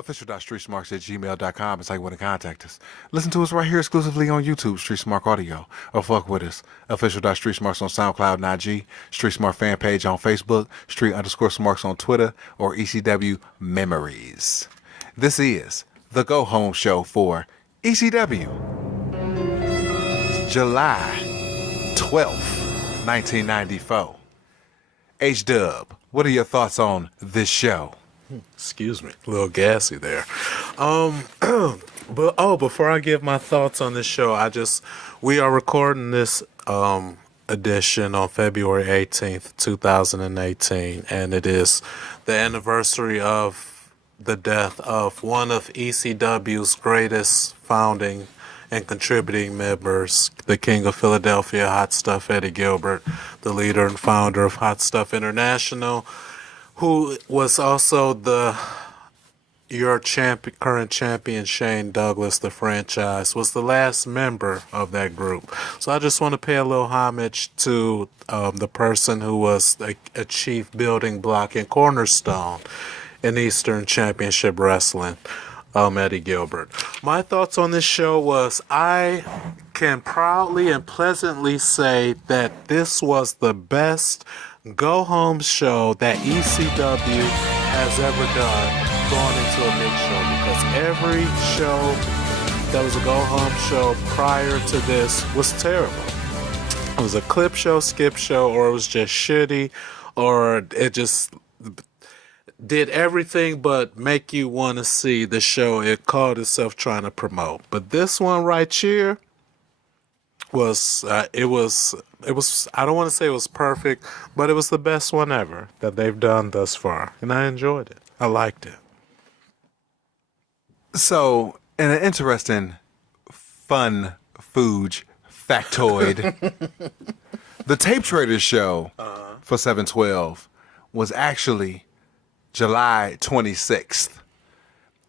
Official.StreetSmarks@gmail.com is how you want to contact us. Listen to us right here exclusively on YouTube, Street Smart Audio. Or fuck with us. Official.StreetSmarks on SoundCloud and IG. Street Smart Fanpage on Facebook. Street_Smarks on Twitter. Or ECW Memories. This is the Go Home Show for ECW. July 12th, 1994. H-Dub, what are your thoughts on this show? Excuse me, a little gassy there. Before I give my thoughts on this show, we are recording this edition on February 18th, 2018, and it is the anniversary of the death of one of ECW's greatest founding and contributing members, the King of Philadelphia, Hot Stuff Eddie Gilbert, the leader and founder of Hot Stuff International, who was also your current champion, Shane Douglas, the franchise, was the last member of that group. So I just want to pay a little homage to the person who was a chief building block and cornerstone in Eastern Championship Wrestling, Eddie Gilbert. My thoughts on this show was I can proudly and pleasantly say that this was the best go-home show that ECW has ever done going into a big show, because every show that was a go-home show prior to this was terrible. It was a clip show, skip show, or it was just shitty, or it just did everything but make you want to see the show it called itself trying to promote. But this one right here was I don't want to say it was perfect, but it was the best one ever that they've done thus far, and I enjoyed it. I liked it. So, in an interesting, fun Fuge factoid, the Tape Traders show for 7/12 was actually July 26th.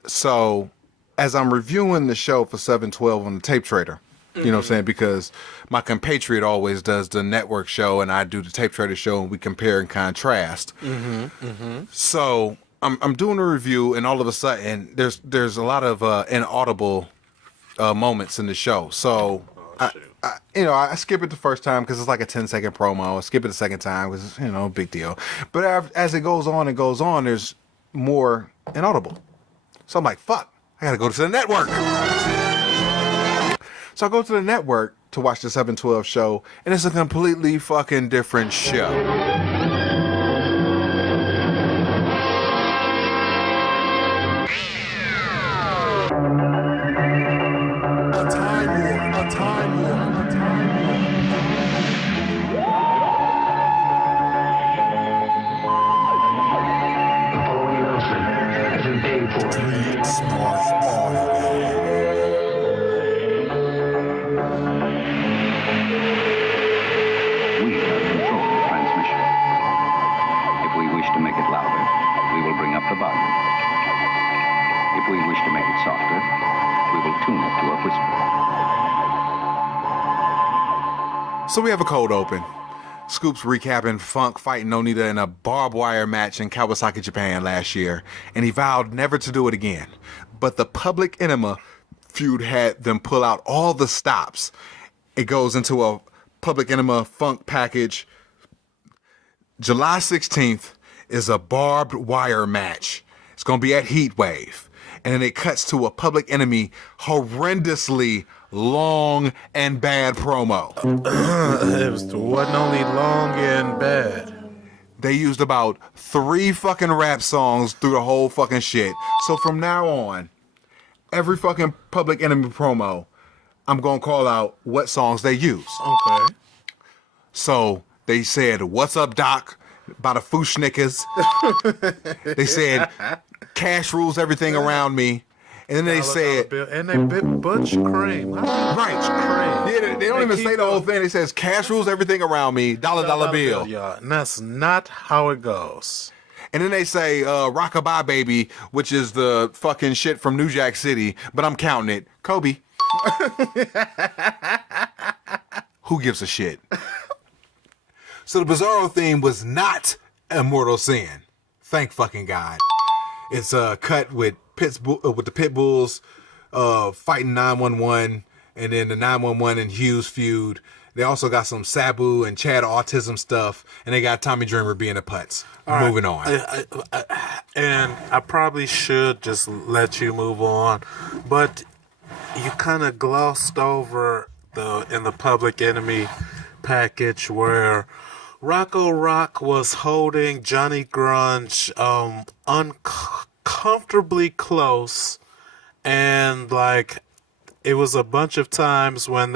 So, as I'm reviewing the show for 7/12 on the Tape Trader, you know what I'm saying? Because my compatriot always does the network show and I do the Tape Trader show, and we compare and contrast. So I'm doing a review, and all of a sudden there's a lot of inaudible moments in the show. So I skip it the first time because it's like a 10-second promo. I skip it the second time because it's big deal. But as it goes on, there's more inaudible. So I'm like, fuck, I gotta go to the network. So I go to the network to watch the 7/12 show, and it's a completely fucking different show. A time warp. The following announcement has been paid for. Street Smart We have control of the transmission. If we wish to make it louder, we will bring up the volume. If we wish to make it softer, we will tune it to a whisper. So we have a cold open. Scoop's recapping Funk fighting Onita in a barbed wire match in Kawasaki, Japan last year, and he vowed never to do it again. But the Public Enema feud had them pull out all the stops. It goes into a Public Enema Funk package. July 16th is a barbed wire match. It's going to be at Heatwave. And then it cuts to a Public Enemy horrendously long and bad promo. It wasn't only long and bad. They used about 3 fucking rap songs through the whole fucking shit. So from now on, every fucking Public Enemy promo, I'm going to call out what songs they use. Okay. So they said, "What's up, Doc?" by the Fushnickers. They said, "Cash rules everything around me." And then they said, and they bit Butch Cream. right. Yeah, they don't even say the whole thing. They says, "Cash rules everything around me, dollar bill." Yeah, and that's not how it goes. And then they say, "Rockabye Baby," which is the fucking shit from New Jack City, but I'm counting it. Kobe. Who gives a shit? So the Bizarro theme was not Immortal Sin. Thank fucking God. It's cut with with the Pit Bulls fighting 911, and then the 911 and Hughes feud. They also got some Sabu and Chad autism stuff, and they got Tommy Dreamer being a Putz. Moving on. And I probably should just let you move on, but you kind of glossed over in the Public Enemy package where Rocco Rock was holding Johnny Grunge uncomfortably close, and like it was a bunch of times when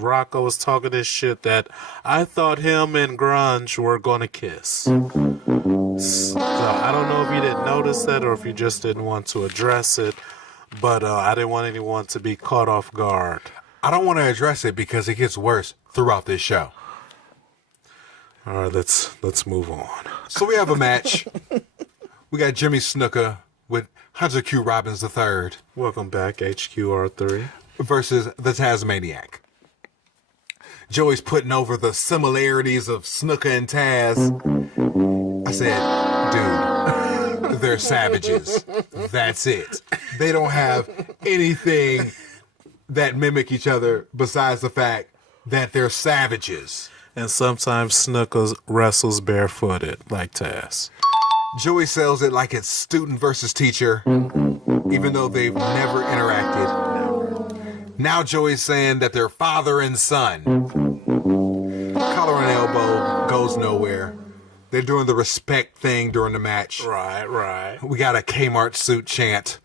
Rocco was talking this shit that I thought him and Grunge were gonna kiss. So I don't know if you didn't notice that or if you just didn't want to address it, but I didn't want anyone to be caught off guard. I don't want to address it because it gets worse throughout this show. All right, let's move on. So we have a match. We got Jimmy Snuka with Hunter Q. Robbins III. Welcome back, HQR3. Versus the Tazmaniac. Joey's putting over the similarities of Snuka and Taz. I said, dude, they're savages. That's it. They don't have anything that mimic each other besides the fact that they're savages. And sometimes Snuka wrestles barefooted, like Taz. Joey sells it like it's student versus teacher, even though they've never interacted. Now Joey's saying that they're father and son. Collar and elbow goes nowhere. They're doing the respect thing during the match. Right. We got a Kmart suit chant.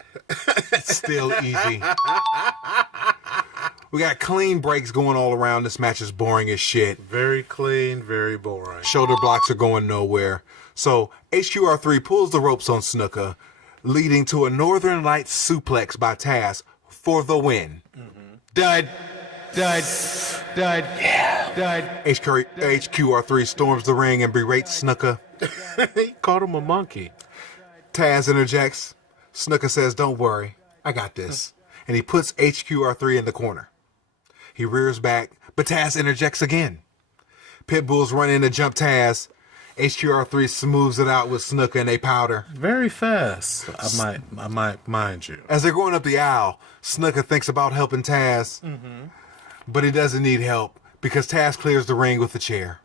Still easy. We got clean breaks going all around. This match is boring as shit. Very clean, very boring. Shoulder blocks are going nowhere. So HQR3 pulls the ropes on Snuka, leading to a Northern Lights suplex by Taz for the win. Dud. Yeah. Dud. HQR3 storms the ring and berates Snuka. He called him a monkey. Taz interjects. Snuka says, "Don't worry, I got this." And he puts HQR3 in the corner. He rears back, but Taz interjects again. Pitbulls run in to jump Taz. HQR3 smooths it out with Snuka and they powder. Very fast, I might mind you. As they're going up the aisle, Snuka thinks about helping Taz, but he doesn't need help because Taz clears the ring with a chair.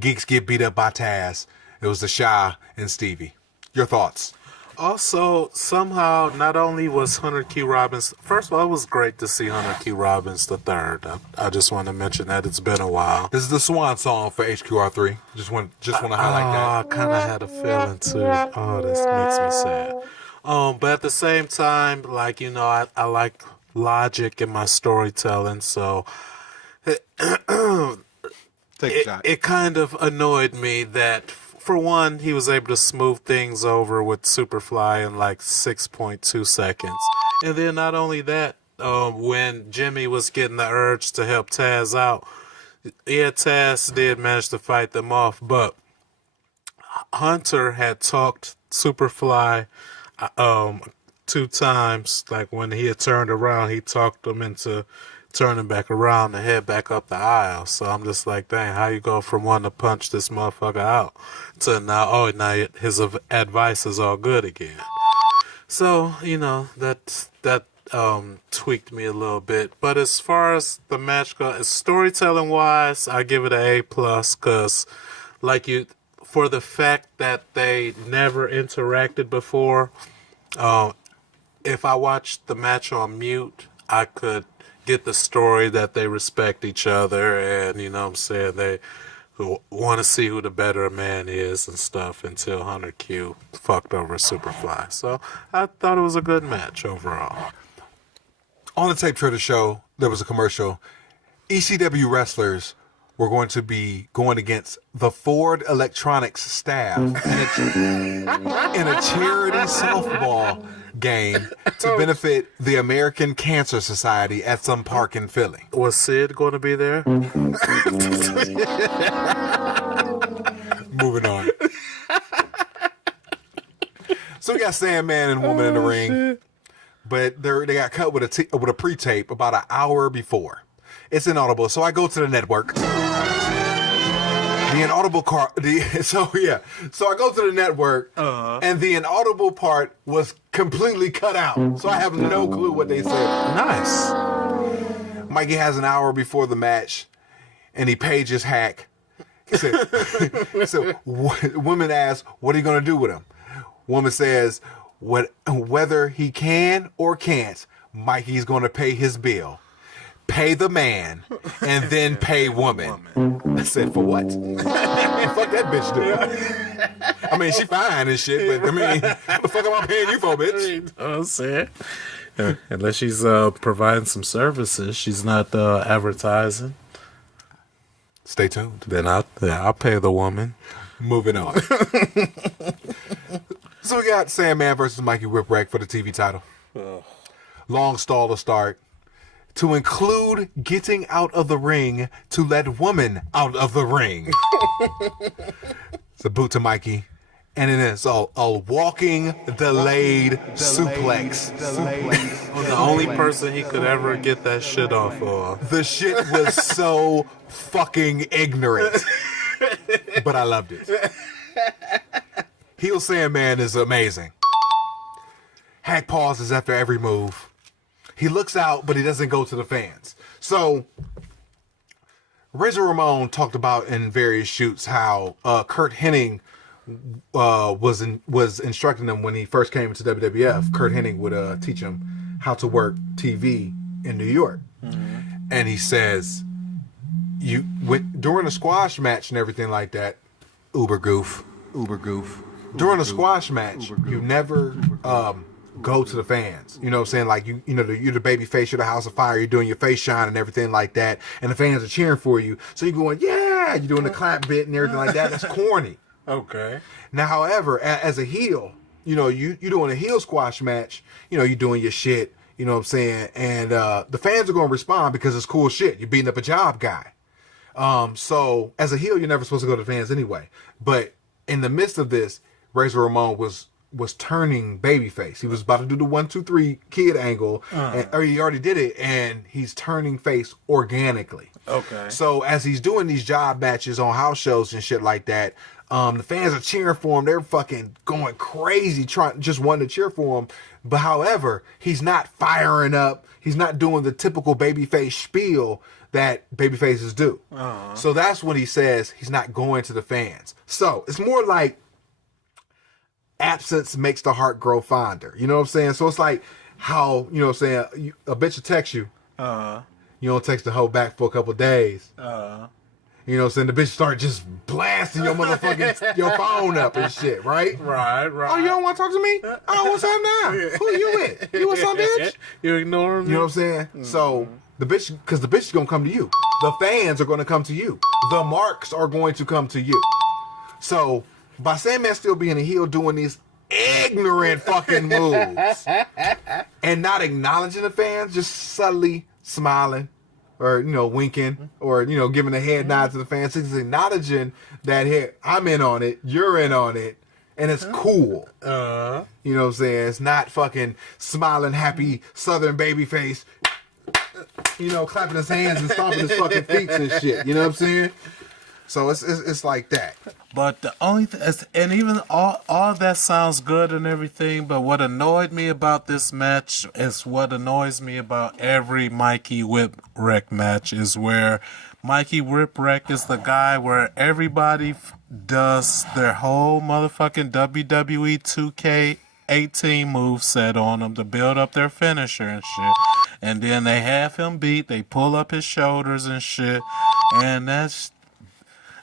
Geeks get beat up by Taz. It was the Shy and Stevie. Your thoughts? Also, somehow, not only was Hunter Q. Robbins... First of all, it was great to see Hunter Q. Robbins III. I just want to mention that. It's been a while. This is the swan song for HQR3. Just want to highlight that. I kind of had a feeling, too. Oh, this makes me sad. But at the same time, like, you know, I like logic in my storytelling, so... Take a shot. It kind of annoyed me that... For one, he was able to smooth things over with Superfly in like 6.2 seconds. And then not only that, when Jimmy was getting the urge to help Taz out, yeah, Taz did manage to fight them off, but Hunter had talked Superfly 2 times. Like when he had turned around, he talked him into turning back around and head back up the aisle. So I'm just like, dang, how you go from wanting to punch this motherfucker out to now his advice is all good again. So, you know, that tweaked me a little bit. But as far as the match goes, storytelling wise, I give it an A+, because for the fact that they never interacted before, if I watched the match on mute, I could get the story that they respect each other and, you know what I'm saying, they want to see who the better man is and stuff until Hunter Q fucked over Superfly. So I thought it was a good match overall. On the Tape Trader show, there was a commercial. ECW wrestlers were going to be going against the Ford Electronics staff in a charity softball game to benefit the American Cancer Society at some park in Philly. Was Sid going to be there? Moving on. So we got Sandman and Woman in the ring, shit. But they got cut with a pre-tape about an hour before. It's inaudible, so I go to the network. The inaudible car. So I go to the network, and the inaudible part was completely cut out. So I have no clue what they said. Nice. Mikey has an hour before the match, and he pages Hack. He said, women ask, what are you going to do with him? Woman says, whether he can or can't, Mikey's going to pay his bill. Pay the man, and then pay woman. I said, for what? Fuck that bitch, dude. I mean, she fine and shit, but I mean, what the fuck am I paying you for, bitch? I'm saying. Unless she's providing some services, she's not advertising. Stay tuned. Then I'll pay the woman. Moving on. So we got Sandman versus Mikey Whipwreck for the TV title. Long stall to start. To include getting out of the ring to let woman out of the ring. It's a boot to Mikey. And it is a walking delayed suplex. The only person he could ever get that shit off of. The shit was so fucking ignorant. But I loved it. Heel Sandman is amazing. Hack pauses after every move. He looks out, but he doesn't go to the fans. So, Razor Ramon talked about in various shoots how Kurt Hennig was instructing him when he first came into WWF. Kurt Hennig would teach him how to work TV in New York. Mm-hmm. And he says, during a squash match and everything like that, uber goof. During a squash match, you never go to the fans. You know what I'm saying? Like, you're the baby face, you're the House of Fire, you're doing your face shine and everything like that, and the fans are cheering for you. So you're going, yeah, you're doing the clap bit and everything like that. That's corny. Okay. Now, however, as a heel, you're doing a heel squash match, you're doing your shit, you know what I'm saying? And the fans are going to respond because it's cool shit. You're beating up a job guy. So as a heel, you're never supposed to go to the fans anyway. But in the midst of this, Razor Ramon was turning babyface. He was about to do the 1, 2, 3 kid angle, or he already did it, and he's turning face organically. Okay. So as he's doing these job matches on house shows and shit like that, the fans are cheering for him. They're fucking going crazy, just wanting to cheer for him. But however, he's not firing up. He's not doing the typical babyface spiel that babyfaces do. So that's when he says he's not going to the fans. So it's more like absence makes the heart grow fonder. You know what I'm saying? So it's like how, you know what I'm saying, a bitch will text you. You don't text the hoe back for a couple days. You know what I'm saying? The bitch start just blasting your motherfucking your phone up and shit, right? Right. Oh, you don't want to talk to me? Oh, what's up now? Who you with? You with some bitch? You ignore me? You know what I'm saying? So the bitch, because the bitch is going to come to you. The fans are going to come to you. The marks are going to come to you. So by Sandman still being a heel doing these ignorant fucking moves and not acknowledging the fans, just subtly smiling or, winking or, giving a head nod to the fans, he's acknowledging that, hey, I'm in on it, you're in on it, and it's cool. You know what I'm saying? It's not fucking smiling, happy Southern baby face, clapping his hands and stomping his fucking feet and shit. You know what I'm saying? So it's like that. But the only thing, and even all that sounds good and everything, but what annoyed me about this match is what annoys me about every Mikey Whipwreck match is where Mikey Whipwreck is the guy where everybody does their whole motherfucking WWE 2K18 moveset on him to build up their finisher and shit. And then they have him beat, they pull up his shoulders and shit, and that's...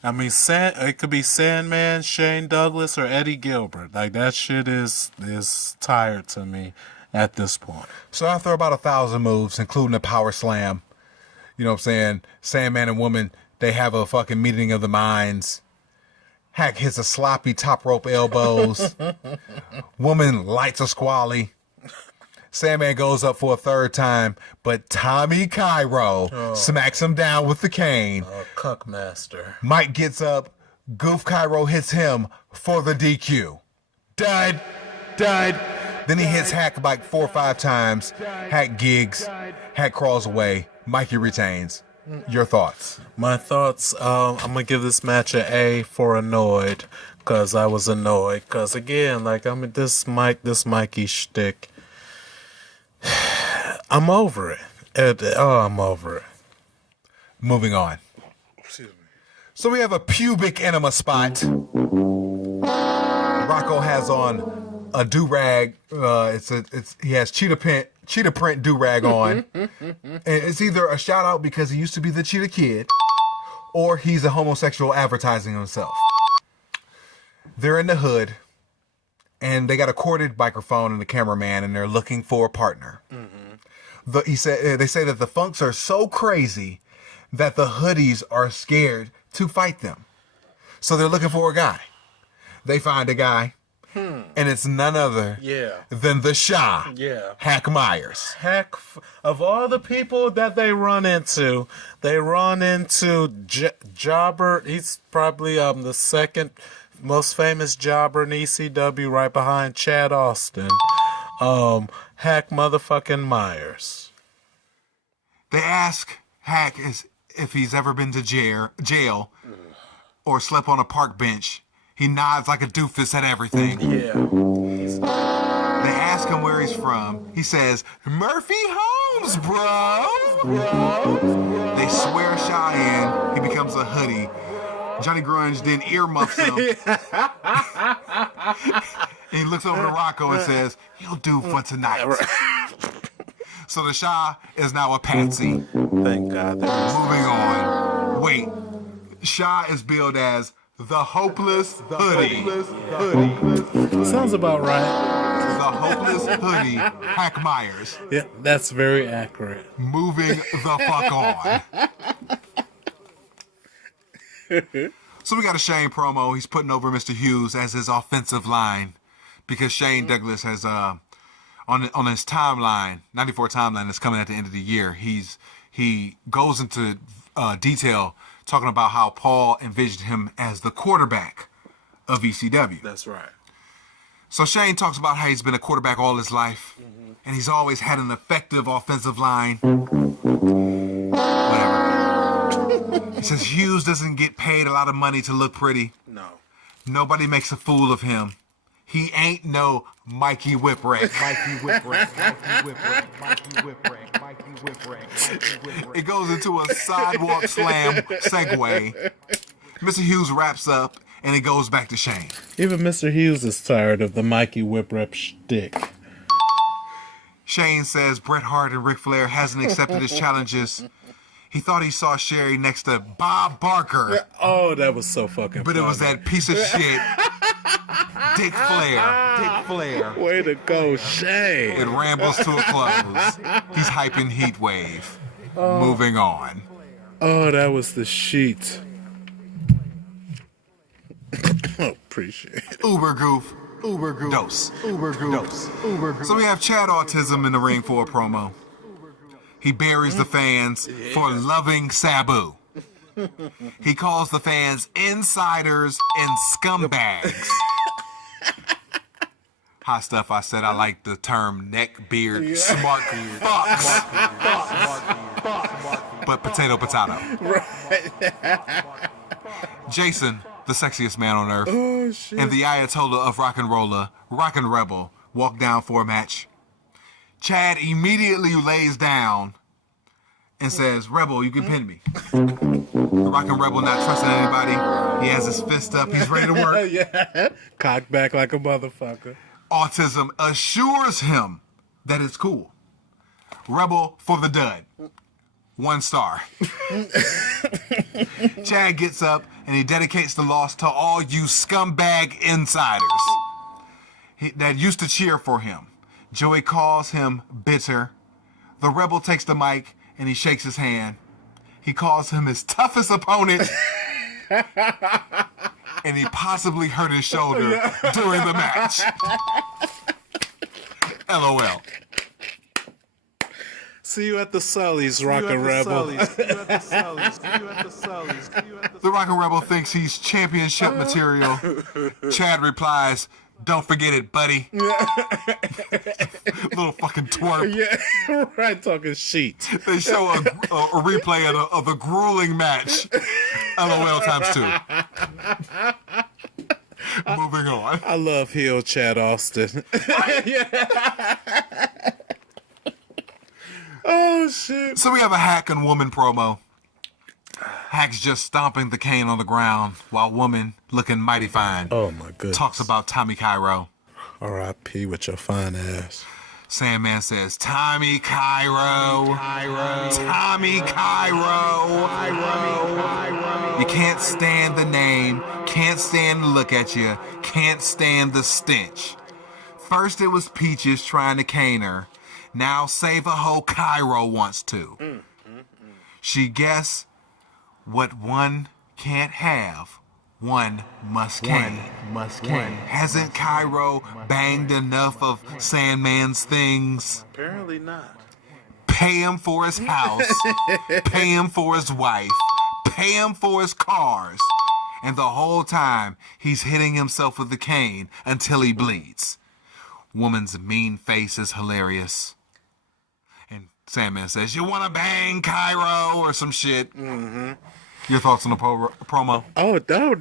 I mean, it could be Sandman, Shane Douglas, or Eddie Gilbert. Like, that shit is tired to me at this point. So after about 1,000 moves, including a power slam, you know what I'm saying, Sandman and Woman, they have a fucking meeting of the minds. Hack hits a sloppy top rope elbows. Woman lights a squally. Sandman goes up for a third time, but Tommy Cairo smacks him down with the cane. Cuck master. Mike gets up. Goof Cairo hits him for the DQ. Died. Then he hits Hack like 4 or 5 times. Hack gigs. Hack crawls away. Mikey retains. Your thoughts? My thoughts, I'm going to give this match an A for annoyed, because I was annoyed. Because, again, like, I mean, this Mikey shtick, I'm over it. I'm over it. Moving on. Excuse me. So we have a pubic enema spot. Rocco has on a do-rag. He has cheetah print do-rag on. And it's either a shout out because he used to be the Cheetah Kid, or he's a homosexual advertising himself. They're in the hood, and they got a corded microphone and a cameraman, and they're looking for a partner. They say that the Funks are so crazy that the Hoodies are scared to fight them. So they're looking for a guy. They find a guy, and it's none other than the Shah, Hack Meyers. Heck, of all the people that they run into Jobber. He's probably the second most famous jobber in ECW, right behind Chad Austin. Hack motherfucking Meyers. They ask Hack if he's ever been to jail or slept on a park bench. He nods like a doofus at everything. Yeah. They ask him where he's from. He says, Murphy Holmes, bro. They swear Shaw in. He becomes a Hoodie. Johnny Grunge then earmuffs him. He looks over to Rocco and says, he'll do for tonight. So the Shah is now a patsy. Thank God. Moving on. Wait. Shah is billed as the Hopeless Hoodie. Sounds about right. The Hopeless Hoodie, Hack Meyers. Yeah, that's very accurate. Moving the fuck on. So we got a Shane promo. He's putting over Mr. Hughes as his offensive line because Shane Douglas has on his timeline, 94 timeline that's coming at the end of the year. He goes into detail talking about how Paul envisioned him as the quarterback of ECW. That's right. So Shane talks about how he's been a quarterback all his life, and he's always had an effective offensive line. Whatever. He says Hughes doesn't get paid a lot of money to look pretty. No. Nobody makes a fool of him. He ain't no Mikey Whipwreck. It goes into a sidewalk slam segue. Mr. Hughes wraps up, and it goes back to Shane. Even Mr. Hughes is tired of the Mikey Whip-Rap shtick. Shane says Bret Hart and Ric Flair hasn't accepted his challenges. He thought he saw Sherry next to Bob Barker. Oh, that was so fucking But funny. it was that piece of shit, Dick Flair. Way to go, Shane. It rambles to a close. He's hyping Heatwave. Moving on. Oh, that was the sheet. Appreciate it. Uber goof. Dose. So we have Chad Autism in the ring for a promo. He buries the fans for loving Sabu. He calls the fans insiders and scumbags. Hot stuff. I said I like the term neck beard smart fucks. But potato. Right. Jason, the sexiest man on earth, shit. and the Ayatollah of Rock and Roller, Rockin' Rebel, walk down for a match. Chad immediately lays down and says, Rebel, you can pin me. Rockin' Rebel not trusting anybody. He has his fist up. He's ready to work. Yeah. Cock back like a motherfucker. Autism assures him that it's cool. Rebel for the dud. 1 star. Chad gets up and he dedicates the loss to all you scumbag insiders that used to cheer for him. Joey calls him bitter. The Rebel takes the mic and he shakes his hand. He calls him his toughest opponent. And he possibly hurt his shoulder during the match. LOL. See you at the Sully's, Rockin' Rebel. The Rockin' Rebel thinks he's championship material. Chad replies, Don't forget it, buddy. Little fucking twerp. Yeah, right. Talking sheets. They show a replay of the grueling match. LOL ×2. Moving on. I love heel Chad Austin. Oh shit. So we have a Hack and Woman promo. Hack's just stomping the cane on the ground while Woman, looking mighty fine, Oh my goodness. talks about Tommy Cairo. R.I.P. with your fine ass. Sandman says, Tommy Cairo. Tommy Cairo. You can't stand the name, can't stand the look at you, can't stand the stench. First it was Peaches trying to cane her. Now save a hoe Cairo wants to. She guess what one can't have, one must cane. Hasn't Cairo banged enough of Sandman's things? Apparently not. Pay him for his house, pay him for his wife, pay him for his cars. And the whole time, he's hitting himself with the cane until he bleeds. Woman's mean face is hilarious. And Sandman says, you want to bang Cairo or some shit? Mm-hmm. Your thoughts on the promo? Oh, no,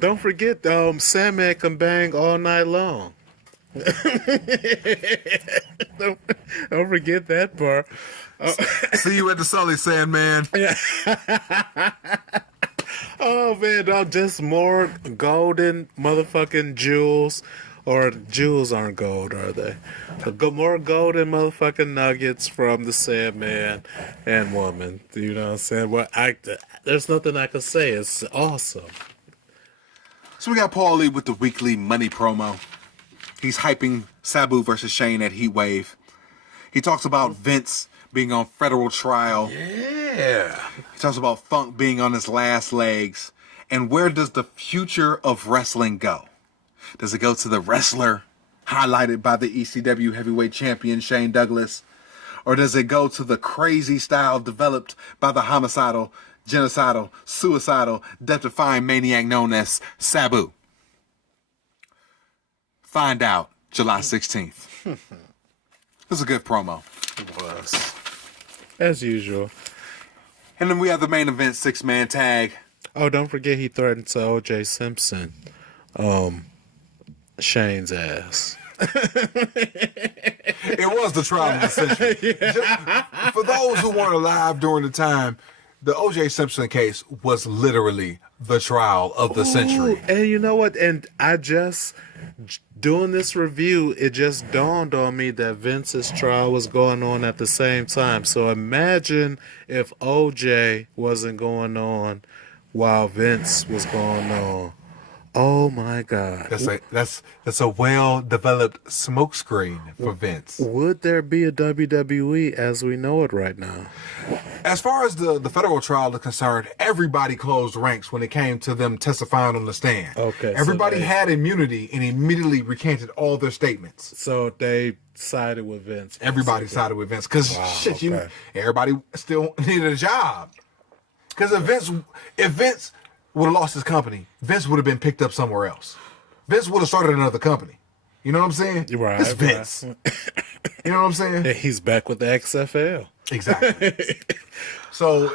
don't forget, Sandman can bang all night long. don't forget that part. See you at the Sully, Sandman. Oh, man, no, just more golden motherfucking jewels. Or jewels aren't gold, are they? More golden motherfucking nuggets from the Sandman and Woman. You know what I'm saying? Well, there's nothing I can say. It's awesome. So we got Paul Lee with the weekly money promo. He's hyping Sabu versus Shane at Heatwave. He talks about Vince being on federal trial. Yeah. He talks about Funk being on his last legs. And where does the future of wrestling go? Does it go to the wrestler highlighted by the ECW heavyweight champion Shane Douglas? Or does it go to the crazy style developed by the homicidal, genocidal, suicidal, death-defying maniac known as Sabu? Find out July 16th. This is a good promo. It was. As usual. And then we have the main event 6-man tag. Oh, don't forget he threatened to O.J. Simpson. Shane's ass. It was the trial of the century. Yeah. For those who weren't alive during the time, the O.J. Simpson case was literally the trial of the century. And you know what? And I just, doing this review, it just dawned on me that Vince's trial was going on at the same time. So imagine if O.J. wasn't going on while Vince was going on. Oh my God! That's a well-developed smokescreen for Vince. Would there be a WWE as we know it right now? As far as the federal trial is concerned, everybody closed ranks when it came to them testifying on the stand. Okay, everybody had immunity and immediately recanted all their statements. So they sided with Vince. Everybody sided with Vince because everybody still needed a job. Because if Vince would have lost his company, Vince would have been picked up somewhere else. Vince would have started another company. You know what I'm saying? Right. It's Vince. You know what I'm saying? He's back with the XFL. Exactly. So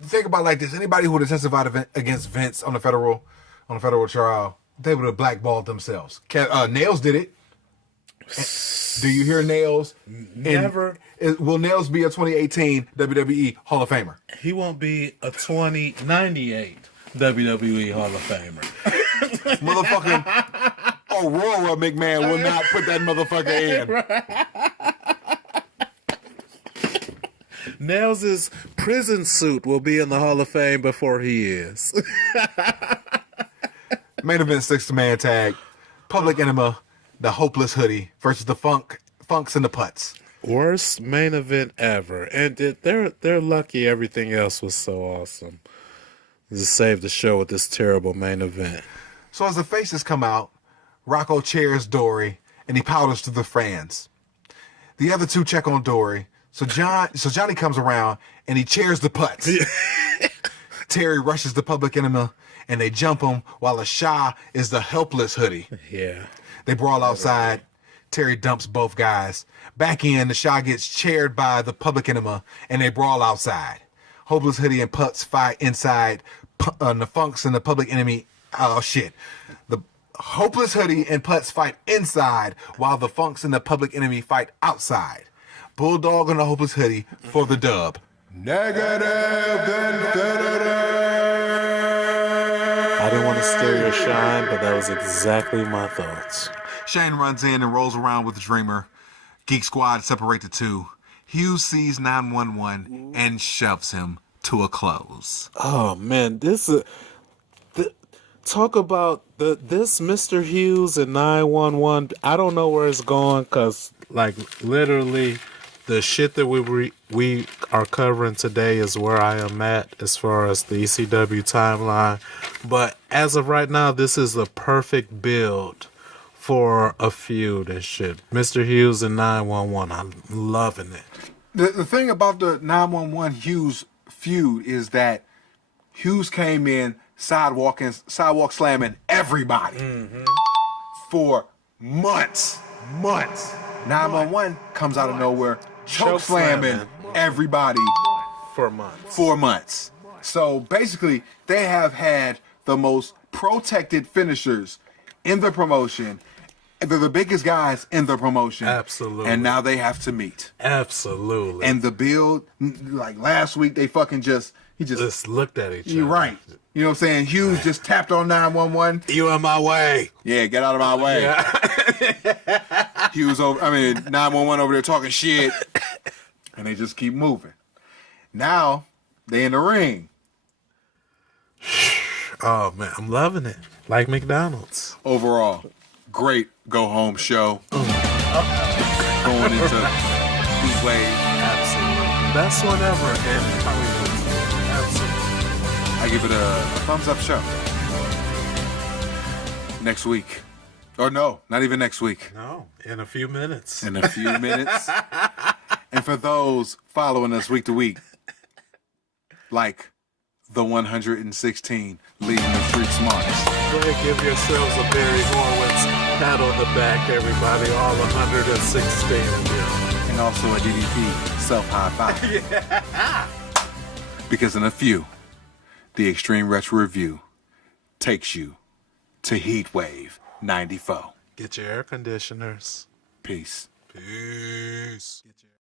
think about it like this: anybody who would have testified against Vince on the federal trial, they would have blackballed themselves. Nails did it. Do you hear Nails? Never. Will Nails be a 2018 WWE Hall of Famer? He won't be a 2098 WWE Hall of Famer. Motherfucking Aurora McMahon will not put that motherfucker in. Nails' prison suit will be in the Hall of Fame before he is. Main event 6-man tag. Public Enema, the Hopeless Hoodie versus the Funks and the Putz. Worst main event ever. And they're lucky everything else was so awesome. Just save the show with this terrible main event. So as the faces come out, Rocco chairs Dory and he powders to the fans. The other two check on Dory. So Johnny comes around and he chairs the Putz. Terry rushes the Public Enemy, and they jump him while Asha is the helpless Hoodie. Yeah. They brawl outside. Terry dumps both guys. Back in, Asha gets chaired by the Public Enemy, and they brawl outside. Hopeless Hoodie and Putz fight inside. The Funks and the Public Enemy. Oh, shit. The Hopeless Hoodie and Putz fight inside, while the Funks and the Public Enemy fight outside. Bulldog and the Hopeless Hoodie for the dub. Negative Infinity! I didn't want to steal your shine, but that was exactly my thoughts. Shane runs in and rolls around with the Dreamer. Geek Squad separate the two. Hughes sees 911 and shoves him to a close. Oh man, talk about this Mr. Hughes and 911. I don't know where it's going because, like, literally, the shit that we are covering today is where I am at as far as the ECW timeline. But as of right now, this is the perfect build for a feud and shit. Mr. Hughes and 911. I'm loving it. The thing about the 911 Hughes feud is that Hughes came in sidewalk slamming everybody for months. 911 comes out of nowhere, choke slamming everybody For months. 4 months. So basically, they have had the most protected finishers in the promotion. They're the biggest guys in the promotion. Absolutely. And now they have to meet. Absolutely. And the build, like last week, they fucking just looked at each other. You're right. You know what I'm saying? Hughes just tapped on 911. You in my way. Yeah, get out of my way. Yeah. Hughes 911 over there talking shit. And they just keep moving. Now, they in the ring. Oh man, I'm loving it. Like McDonald's. Overall, great go-home show. Going into Heatwave. Absolutely. Best one ever in Hollywood. Absolutely. I give it a thumbs up show. Next week. Or no, not even next week. No, in a few minutes. In a few minutes. And for those following us week to week, like the 116 leading the Street Smarks. Go ahead, give yourselves a Barry Horowitz pat on the back, everybody. All 116 of you. And also a DDP self-high five. Yeah. Because in a few, the Extreme Retro Review takes you to Heatwave 94. Get your air conditioners. Peace. Peace.